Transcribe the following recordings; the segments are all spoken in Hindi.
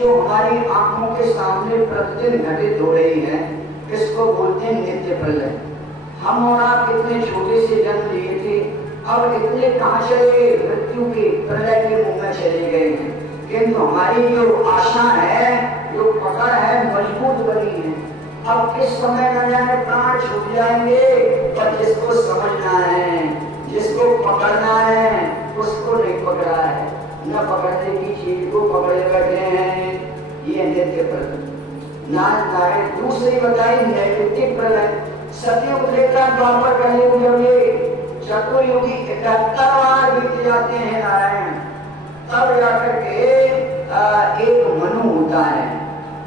जो हमारी आंखों के सामने प्रतिदिन घटित हो रही है, इसको बोलते हैं नित्य प्रलय। हम और आप इतने छोटे से जन्म लिए थे, अब इतने कहाँ चले, मृत्यु के प्रलय के मुंह में चले गए हैं। किंतु हमारी जो आशा है, जो पकड़ है, मजबूत बनी है। अब किस समय न जाने प्राण छूट जाएंगे, पर जिसको समझना है, जिसको पकड़ना है, उसको नहीं पकड़ा है। न पकड़ने की चीज को पकड़े बैठे हैं। ये नित्य प्रलय। नारायण दूसरी बताई नैमित्तिक प्रलय। सतयुग त्रेता द्वापर कलयुग जब ये चतुर्युगी 71 बार बीत जाते हैं नारायण, तब जाकर के एक मनु होता है।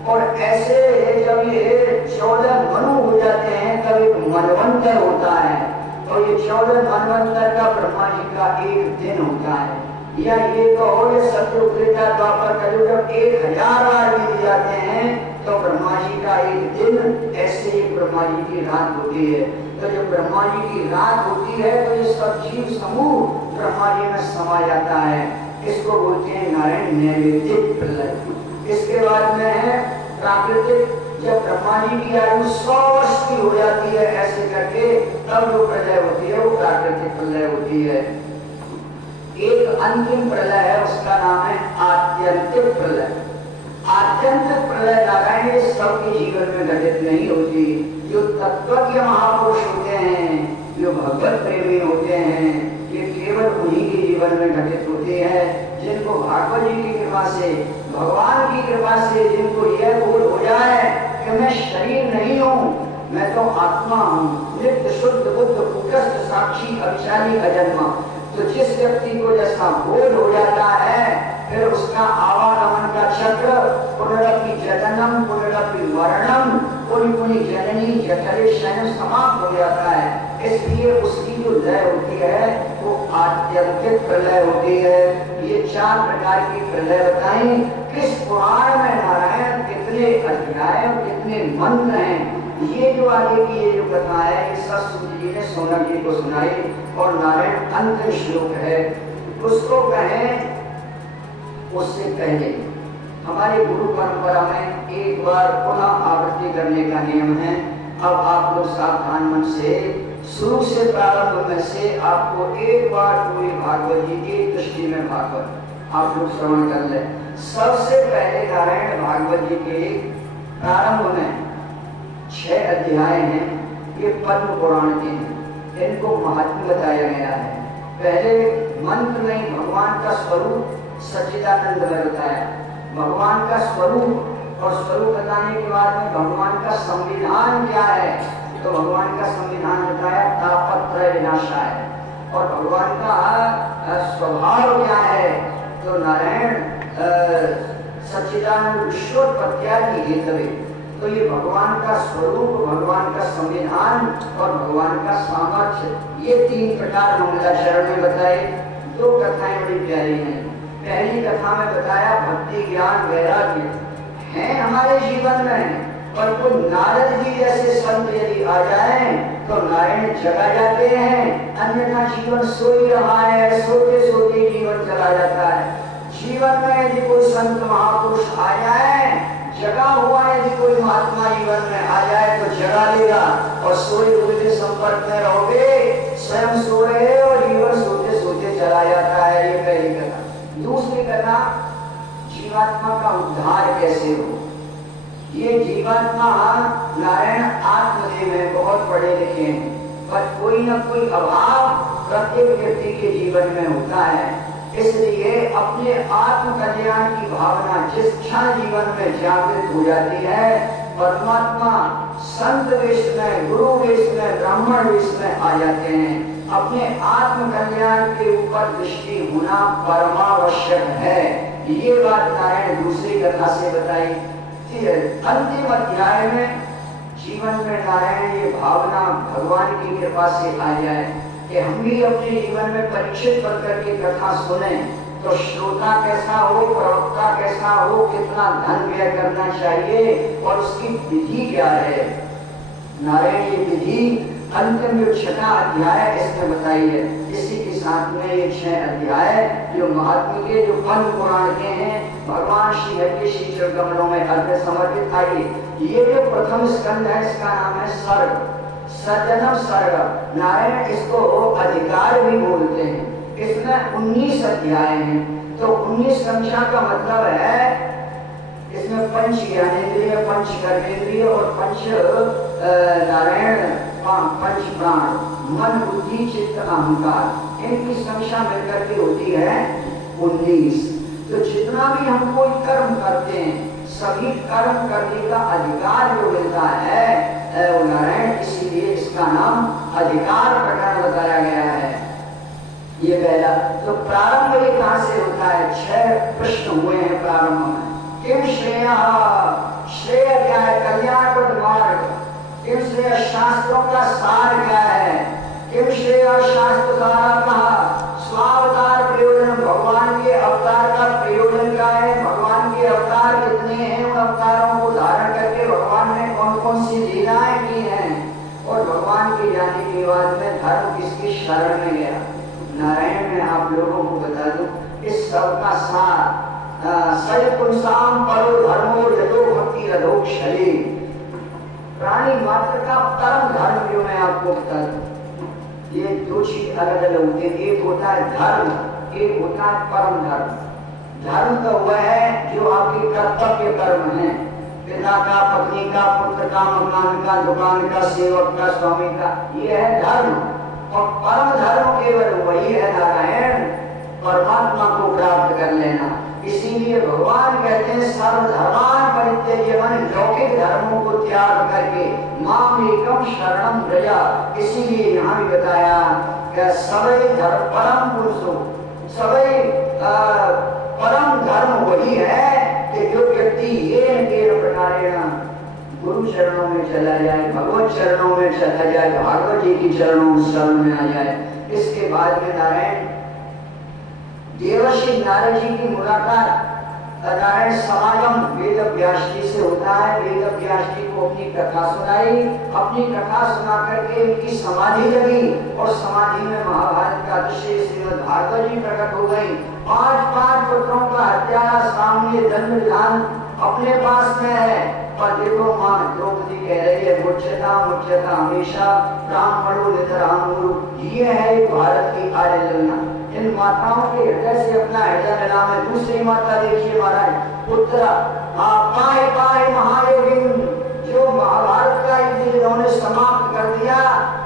और ऐसे जब ये 14 मनु हो जाते हैं, तब एक मनवंतर होता है। और ये 14 मनवंतर का ब्रह्मा जी का एक दिन होता है। या ये कहो ये सतयुग त्रेता द्वापर कलयुग जब 1000 बार बीत जाते हैं, तो ब्रह्मा जी का एक दिन, ऐसे ही ब्रह्मा जी की रात होती है। तो जब ब्रह्मा जी की रात होती है, तो ये सब जीव समूह ब्रह्मा जी में समा जाता है। इसको बोलते हैं नारायण नैमित्तिक प्रलय। इसके बाद में है प्राकृतिक। जब ब्रह्मा जी की आयु 100 वर्ष की हो जाती है, ऐसे करके तब जो प्रलय होती है वो प्राकृतिक प्रलय होती है। एक अंतिम प्रलय है, उसका नाम है आत्यंतिक प्रलय। आत्यंतिक प्रलय नारायण सबके जीवन में घटित नहीं होती। जो तत्वज्ञ महापुरुष होते हैं, जो भगवत प्रेमी होते हैं, ये केवल उन्हीं के जीवन में घटित होते हैं, जिनको भागवत जी की कृपा से, भगवान की कृपा से, जिनको यह बोध हो जाए कि मैं शरीर नहीं हूँ, मैं तो आत्मा हूँ, नित्य शुद्ध बुद्ध कूटस्थ साक्षी अविशाली अजन्मा। तो जिस व्यक्ति को जैसा बोध हो जाता है, फिर उसका आवागमन का चक्र पुनरपि जननम पुनरपि मरणम पुनि पुनि जननी जठरे शयन समाप्त हो जाता है। इसलिए उसकी जो लय होती है वो आत्यंतिक प्रलय होती है। ये 4 प्रकार की प्रलय बताई। किस पुराण में नारायण कितने अध्याय और कितने मंत्र हैं, ये जो आगे की ये जो कथा है, ये सत जी ने सोनक जी को सुनाई। और नारायण अंतिम श्लोक है, उसको कहें उससे पहले हमारी गुरु परंपरा में एक बार पुनः आवृत्ति करने का नियम है। अब आप लोग सावधान मन से शुरू से प्रारंभ में से आपको एक बार पूरी भागवत जी की दृष्टि में भागवत आप लोग श्रवण कर ले। सबसे पहले नारायण भागवत जी के प्रारंभ में 6 अध्याय हैं, ये पद्म पुराण के हैं, इनको महत्व बताया गया है। पहले मंत्र में भगवान का स्वरूप सच्चिदानंद में बताया, भगवान का स्वरूप, और स्वरूप बताने के बाद में भगवान का संविधान क्या है, तो भगवान का संविधान बताया तापत्रय विनाशाय। और भगवान का स्वभाव क्या है, तो नारायण सच्चिदानंद विश्वोत्पत्त्यादि हेतवे। तो ये भगवान का स्वरूप, भगवान का संविधान और भगवान का सामर्थ्य, ये 3 प्रकार मंगलाचरण में बताए। 2 कथाएं बड़ी प्यारी हैं। पहली कथा में बताया भक्ति ज्ञान वैराग्य है हमारे जीवन में, पर कोई नारद जी जैसे संत यदि आ जाए तो नारायण जगा जाते हैं, अन्यथा जीवन सो ही रहा है, सोते सोते जीवन चला जाता है। जीवन में यदि कोई संत महापुरुष आ जाए, जगा हुआ यदि कोई महात्मा जीवन में आ जाए तो जगा लेगा, और सोए हुए के संपर्क में रहोगे, स्वयं सो रहे और जीवन सोते सोते चला जाता है। ये पहली कथा। दूसरी कथा जीवात्मा का उद्धार कैसे हो। ये जीवात्मा नारायण आत्मदेव है, बहुत पढ़े लिखे हैं, पर कोई न कोई अभाव प्रत्येक व्यक्ति के जीवन में होता है। इसलिए अपने आत्म कल्याण की भावना जिस क्षण जीवन में जागृत हो जाती है, परमात्मा संत वेश में, गुरु वेश में, ब्राह्मण वेश में आ जाते हैं। अपने आत्म कल्याण के ऊपर दृष्टि होना परमावश्यक है। ये बात नारायण दूसरी कथा से बताई। अंतिम अध्याय में जीवन में नारायण ये भावना भगवान की कृपा से आ जाए कि हम भी अपने जीवन में परीक्षित बनकर के कथा सुने, तो श्रोता कैसा हो, प्रवक्ता कैसा हो, कितना धन व्यय करना चाहिए और उसकी विधि क्या है। नारायण ये विधि अंतिम जो 6वां अध्याय इसमें बताई है। इसी के साथ में ये 6 अध्याय जो महात्मा के जो पद्म पुराण के हैं भगवान श्री हरि के श्री चरण कमलों में अर्घ्य समर्पित। आइए ये जो प्रथम स्कंद है इसका नाम है सर्ग, सज्जनम सर्ग। नारायण इसको अधिकार भी बोलते हैं। इसमें 19 अध्याय हैं। तो 19 संख्या का मतलब है इसमें पंच ज्ञानेन्द्रिय, पंच कर्मेंद्रिय और पंच नारायण, पंच प्राण, मन बुद्धि चित्त अहंकार, इनकी संख्या मिलकर के होती है 19। तो जितना भी हम कोई कर्म करते हैं सभी कर्म करने का अधिकार जो मिलता है वो नारायण, इसीलिए इसका नाम अधिकार प्रकरण बताया गया है। ये पहला। तो प्रारंभ ये कहां से होता है? 6 प्रश्न हुए हैं प्रारंभ में। किम श्रेय, श्रेय क्या है? कल्याणप्रद मार्ग। किम श्रेय, शास्त्रों का सार क्या है? किम श्रेय शास्त्र सारा कहा, स्वावतार प्रयोजन, भगवान के अवतार का प्रयोजन क्या है? भगवान के अवतार कितने हैं? उन अवतारों को धारण करके भगवान ने कौन कौन सी लीलाएं की हैं? और भगवान के जाने के बाद में धर्म किसकी शरण में गया? नारायण मैं आप लोगों को बता दूं इस सब का सार सैपुंसाम परो धर्मो यदो भक्ति रधोक शले, प्राणी मात्र का परम धर्म जो मैं आपको बता दूं। ये 2 चीज अलग अलग होती है। एक होता है धर्म, एक होता है परम धर्म। धर्म तो वह है जो आपके कर्तव्य कर्म है, पिता का, पत्नी का, पुत्र का, मकान का, दुकान का, सेवक का, स्वामी का, ये है धर्म। और परम धर्म केवल वही है नारायण, परमात्मा को प्राप्त कर लेना। इसीलिए भगवान कहते हैं सर्वधर्मान परित्यज्य, मन लौकिक धर्मों को त्याग करके माम एकम शरणम व्रजा। इसीलिए यहाँ भी बताया कि सबै धर्म परम पुरुषो, सबै परम धर्म वही है कि जो व्यक्ति ये प्रकारेण गुरु चरणों में चला जाए, भगवत चरणों में चला जाए, भागवत जी की चरणों शरण में आ जाए। इसके बाद में नारायण देवर्षि नारद जी की मुलाकात नारायण समागम वेद व्यास जी से होता है। वेद व्यास जी को अपनी कथा सुनाई, अपनी कथा सुना करके उनकी समाधि लगी और समाधि में महाभारत का दृश्य श्रीमद् भागवत जी प्रकट हो गई। 5 पुत्रों का हत्या सामने दंड विधान अपने पास में है, पर देखो मां द्रौपदी कह रही है मुच्यता मुच्यता हमेशा ब्राह्मणों नितरामुरु। ये है भारत की आर्य ललना। इन माताओं के हृदय से अपना हृदय मिला में। दूसरी माता देखिए महाराज उत्तरा, पाए पाए महायोगिन, जो महाभारत का युद्ध जिन्होंने समाप्त कर दिया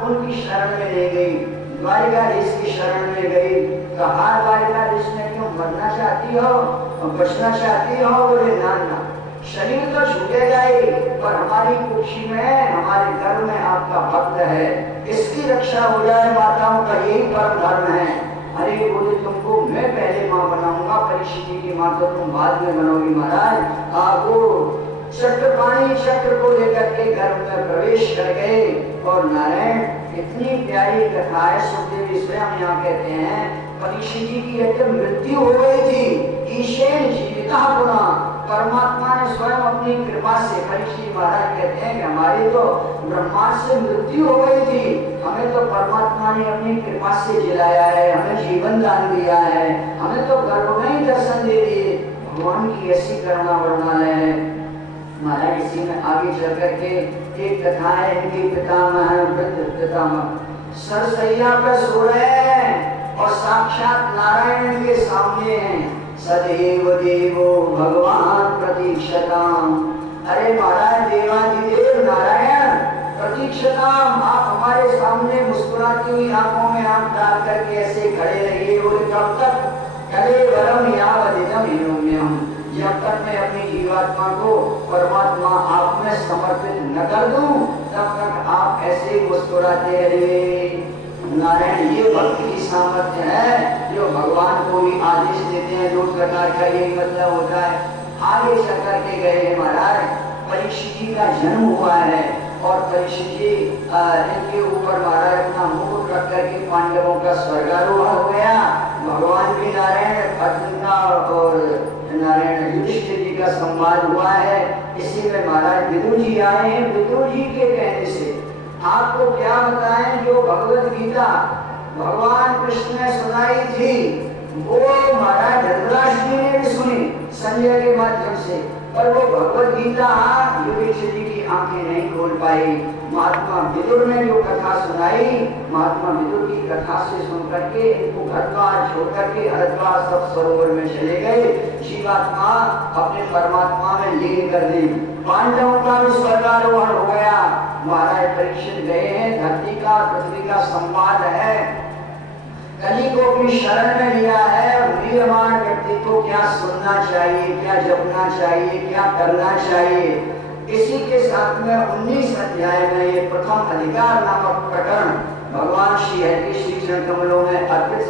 उनकी शरण में ले गई। द्वारिकाधीश की शरण में गई। कहा द्वारिकाधीश में क्यों मरना चाहती हो, बचना चाहती हो? बोले ना ना, शरीर तो छूटेगा ही, पर हमारी कुक्षी में, हमारे घर में आपका भक्त है, इसकी रक्षा हो जाए। माताओं का यही परम धर्म है। अरे बोले तुमको मैं पहले माँ बनाऊंगा, परीक्षित जी की माँ तो तुम बाद में बनोगी महाराज। वो चक्रपाणी चक्र को लेकर के घर में प्रवेश कर गए। और नारायण इतनी प्यारी कथा है, सुखदेव स्वयं यहाँ कहते हैं परीक्षित जी की मृत्यु हो गई थी, ईशेन जीविता गुना, परमात्मा ने स्वयं अपनी कृपा से, परीक्षित महाराज कहते हैं कि हमारी तो ब्रह्मा से मृत्यु हो गई थी, हमें तो परमात्मा ने अपनी कृपा से जिलाया है, हमें जीवन दान दिया है, हमें तो गर्भ में ही दर्शन दे दिए। भगवान की ऐसी करुणा वर्णनालय है महाराज। इसी में आगे चल करके एक कथा है, इनके पितामह वृद्ध पितामह सरसैया पर सो रहे हैं और साक्षात नारायण के सामने हैं। सदैव देवो भगवान प्रतीक्षताम। अरे महाराज देवाधिदेव नारायण प्रतीक्षताम, आप हमारे सामने मुस्कुराती हुई आंखों में आंख डाल करके ऐसे खड़े रहिए। और कब तक? कले वरम यावदिदम हिनोम्यम, जब तक मैं अपनी जीवात्मा को परमात्मा आप में समर्पित न कर दूं तब तक आप ऐसे ही मुस्कुराते रहिए। नारायण ये भक्ति की सामर्थ्य है जो भगवान को भी आदेश देते हैं। 2 प्रकार का ये मतलब होता है। आगे चल करके गए महाराज, परीक्षित जी का जन्म हुआ है और परीक्षित जी इनके ऊपर महाराज अपना मुकुट रख करके पांडवों का स्वर्गारोहण हो गया। भगवान भी नारायण अर्जुन का और नारायण युधिष्ठिर जी का संवाद हुआ है। इसी में महाराज विदुर जी आए हैं। विदुर जी के कहने से आपको क्या बताएं, जो भगवत गीता भगवान कृष्ण ने सुनाई थी, वो महाराज धृतराष्ट्र जी ने भी सुनी संजय के माध्यम से, पर वो भगवत गीता युधिष्ठिर जी की आंखें नहीं खोल पाई। महात्मा विदुर ने जो कथा सुनाई, महात्मा विदुर की कथा से सुन करके इनको घर द्वार छोड़ करके हरिद्वार सब सरोवर में चले गए। जीवात्मा अपने परमात्मा में लीन कर दी। पांडवों का भी स्वर्गारोहण हो गया। महाराज परीक्षित गए हैं, धरती का पृथ्वी का संवाद है, कली को अपनी शरण में लिया है और वीरवान व्यक्ति को क्या सुनना चाहिए, क्या जपना चाहिए, क्या करना चाहिए। इसी के साथ में 19 अध्याय में ये प्रथम अधिकार नामक प्रकरण भगवान श्री हरि के श्री चरण कमलों में अर्पित